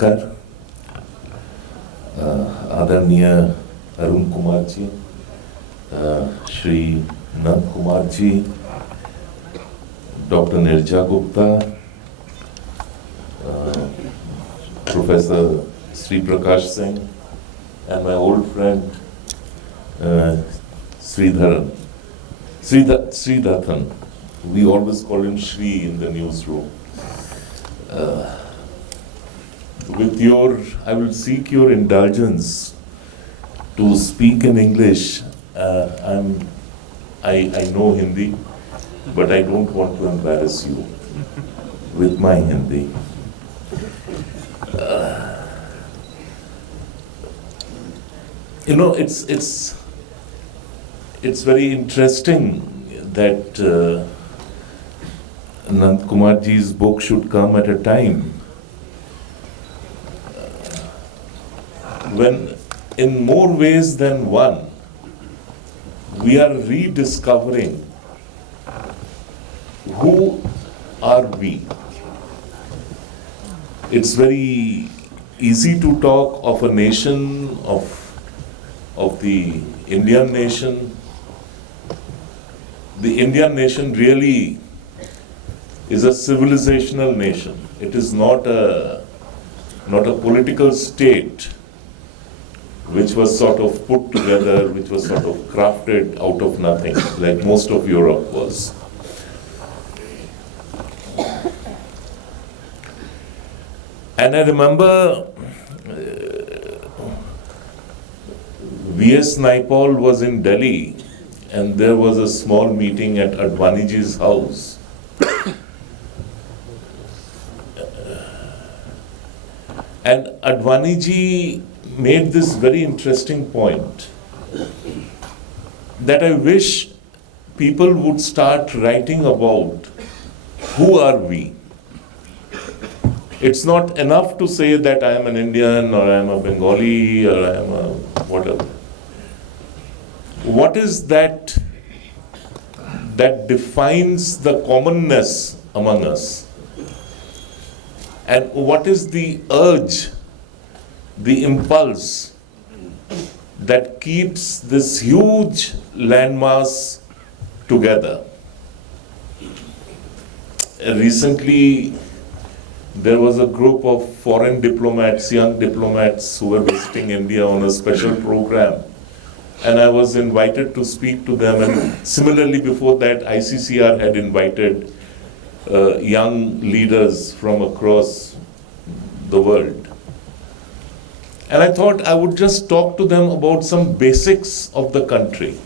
नमस्कार. आदरणीय Arun Kumar ji, Shri Nand Kumar ji, doctor Nirja Gupta, Professor Shri Prakash Singh, and my old friend Sridhathan. We always call him Shri in the newsroom. I will seek your indulgence to speak in English. I know Hindi, but I don't want to embarrass you with my Hindi. It's very interesting that Nand Kumar ji's book should come at a time when, in more ways than one, we are rediscovering who are we. It's very easy to talk of a nation, of the Indian nation. The Indian nation really is a civilizational nation. It is not a political state which was sort of put together, which was sort of crafted out of nothing, like most of Europe was. And I remember V.S. Naipaul was in Delhi, and there was a small meeting at Advaniji's house. And Advaniji made this very interesting point that I wish people would start writing about who are we. It's not enough to say that I am an Indian or I am a Bengali or I am a whatever. What is that defines the commonness among us? And what is the urge, the impulse that keeps this huge landmass together? Recently, there was a group of foreign diplomats, young diplomats who were visiting India on a special program. And I was invited to speak to them. And similarly, before that, ICCR had invited young leaders from across the world. And I thought I would just talk to them about some basics of the country.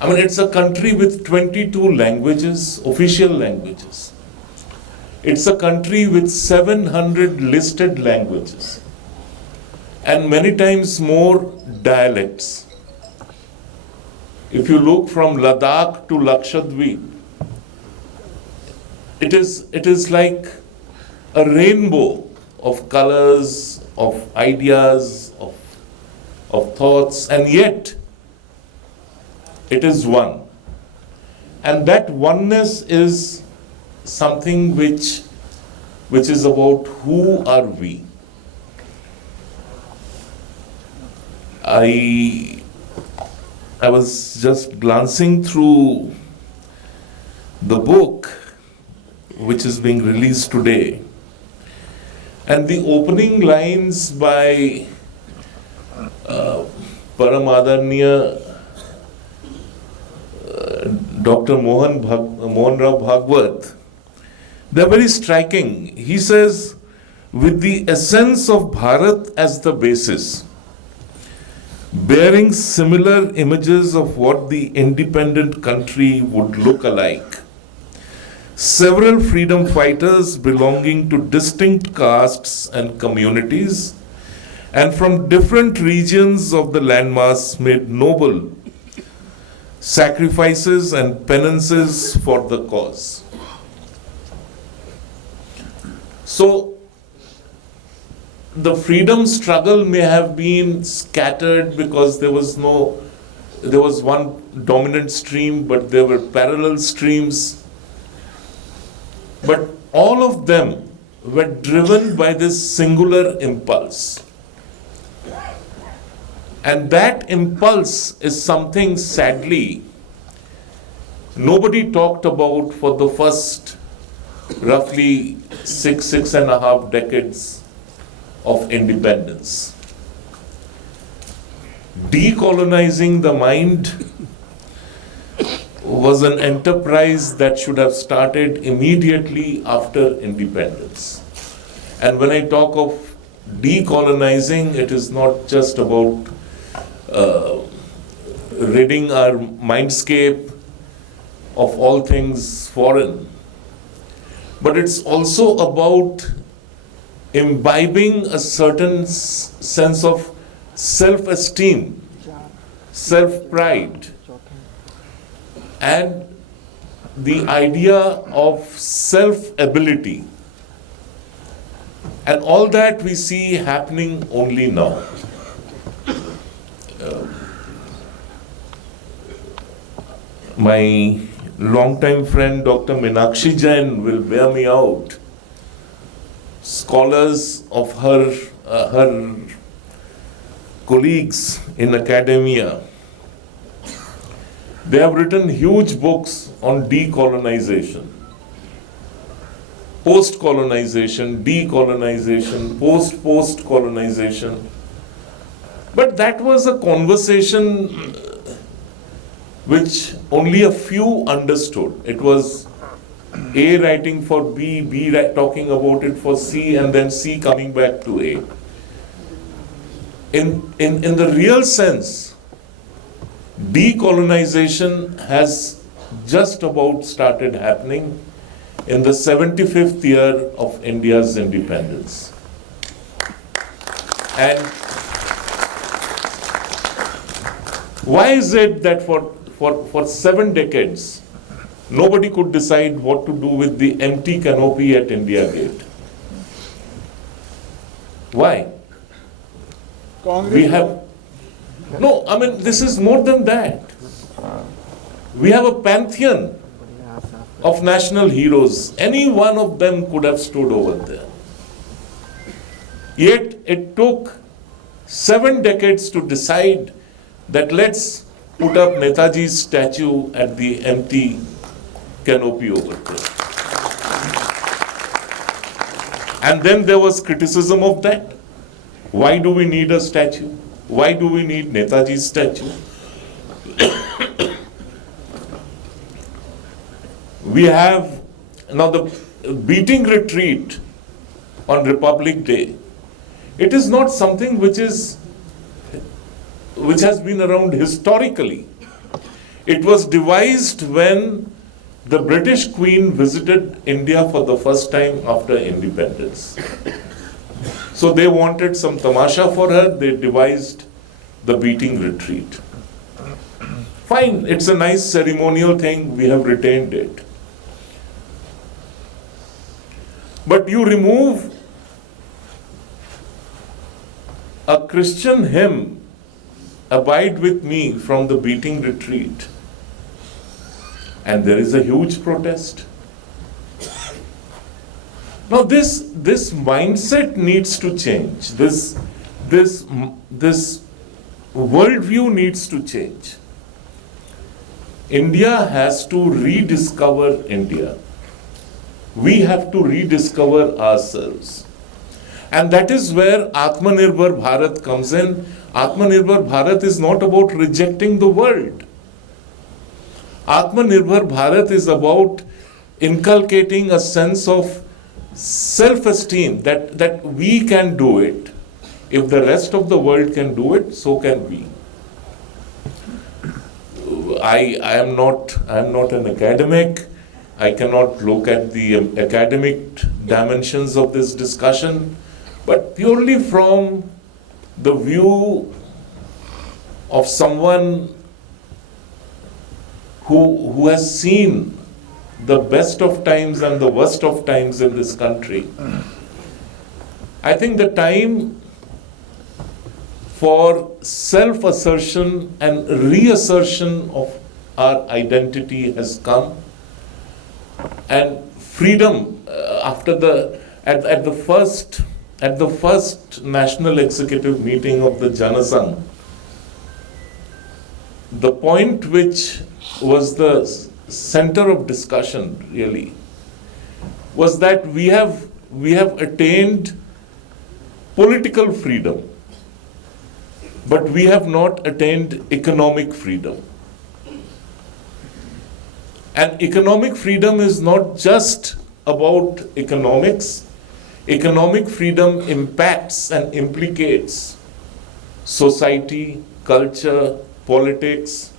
I mean, it's a country with 22 languages, official languages. It's a country with 700 listed languages and many times more dialects. If you look from Ladakh to Lakshadweep, it is like a rainbow of colors, of ideas, of thoughts, and yet it is one. And that oneness is something which is about who are we. I was just glancing through the book which is being released today, and the opening lines by Paramadarniya Dr. Mohan Rao Bhagwat, they're very striking. He says, with the essence of Bharat as the basis, bearing similar images of what the independent country would look alike, several freedom fighters belonging to distinct castes and communities and from different regions of the landmass made noble sacrifices and penances for the cause. So, the freedom struggle may have been scattered because there was one dominant stream, but there were parallel streams. But all of them were driven by this singular impulse. And that impulse is something, sadly, nobody talked about for the first roughly 6.5 decades of independence. Decolonizing the mind was an enterprise that should have started immediately after independence. And when I talk of decolonizing, it is not just about ridding our mindscape of all things foreign, but it's also about imbibing a certain sense of self-esteem, self-pride, and the idea of self-ability. And all that we see happening only now. My longtime friend Dr. Meenakshi Jain will bear me out. Scholars of her colleagues in academia, they have written huge books on decolonization, post-colonization, decolonization, post-colonization. But that was a conversation which only a few understood. It was A writing for B, B talking about it for C, and then C coming back to A. In the real sense, decolonization has just about started happening in the 75th year of India's independence. And why is it that for 7 decades, nobody could decide what to do with the empty canopy at India Gate? Why? We have, no, I mean, this is more than that. We have a pantheon of national heroes. Any one of them could have stood over there. Yet it took 7 decades to decide that let's put up Netaji's statue at the empty canopy over there. And then there was criticism of that. Why do we need a statue? Why do we need Netaji's statue? We have now the beating retreat on Republic Day. It is not something which has been around historically. It was devised when the British Queen visited India for the first time after independence. So they wanted some tamasha for her, they devised the beating retreat. Fine, it's a nice ceremonial thing, we have retained it. But you remove a Christian hymn, Abide with Me, from the beating retreat, and there is a huge protest. Now this mindset needs to change. This worldview needs to change. India has to rediscover India. We have to rediscover ourselves. And that is where Atmanirbhar Bharat comes in. Atmanirbhar Bharat is not about rejecting the world. Atmanirbhar Bharat is about inculcating a sense of self-esteem that we can do it. If the rest of the world can do it, so can we. I am not an academic. I cannot look at the academic dimensions of this discussion, but purely from the view of someone who has seen the best of times and the worst of times in this country, I think the time for self-assertion and reassertion of our identity has come. And freedom, after the at the first national executive meeting of the Janasangh, the point which was the center of discussion really was that we have attained political freedom, but we have not attained economic freedom. And economic freedom is not just about economics. Economic freedom impacts and implicates society, culture, politics,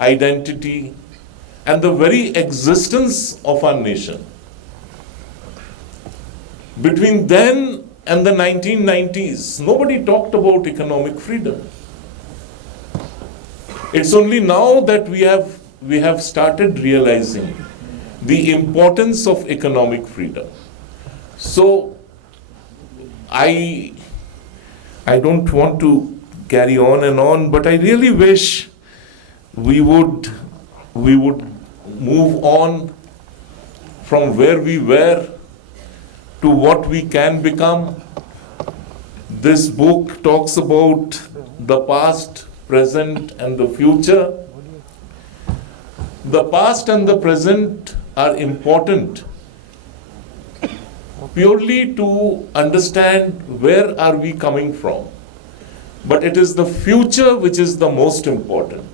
identity, and the very existence of our nation. Between then and the 1990s, nobody talked about economic freedom. It's only now that we have started realizing the importance of economic freedom. So I don't want to carry on and on, but I really wish we would move on from where we were to what we can become. This book talks about the past, present, and the future. The past and the present are important purely to understand where are we coming from. But it is the future which is the most important.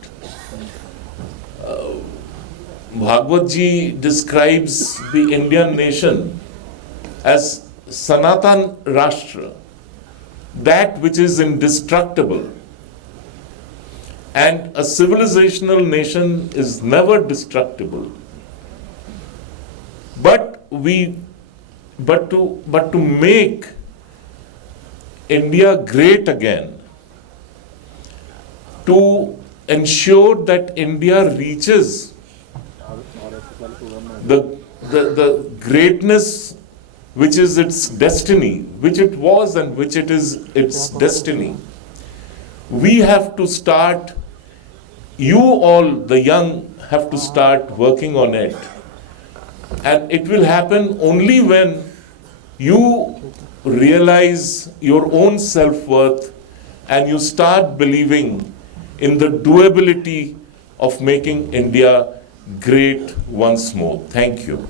Bhagavad Ji describes the Indian nation as Sanatan Rashtra, that which is indestructible. And a civilizational nation is never destructible. But to make India great again, to ensure that India reaches the greatness which is its destiny, which it was and which it is its destiny, we have to start, you all, the young, have to start working on it. And it will happen only when you realize your own self-worth and you start believing in the doability of making India great once more. Thank you.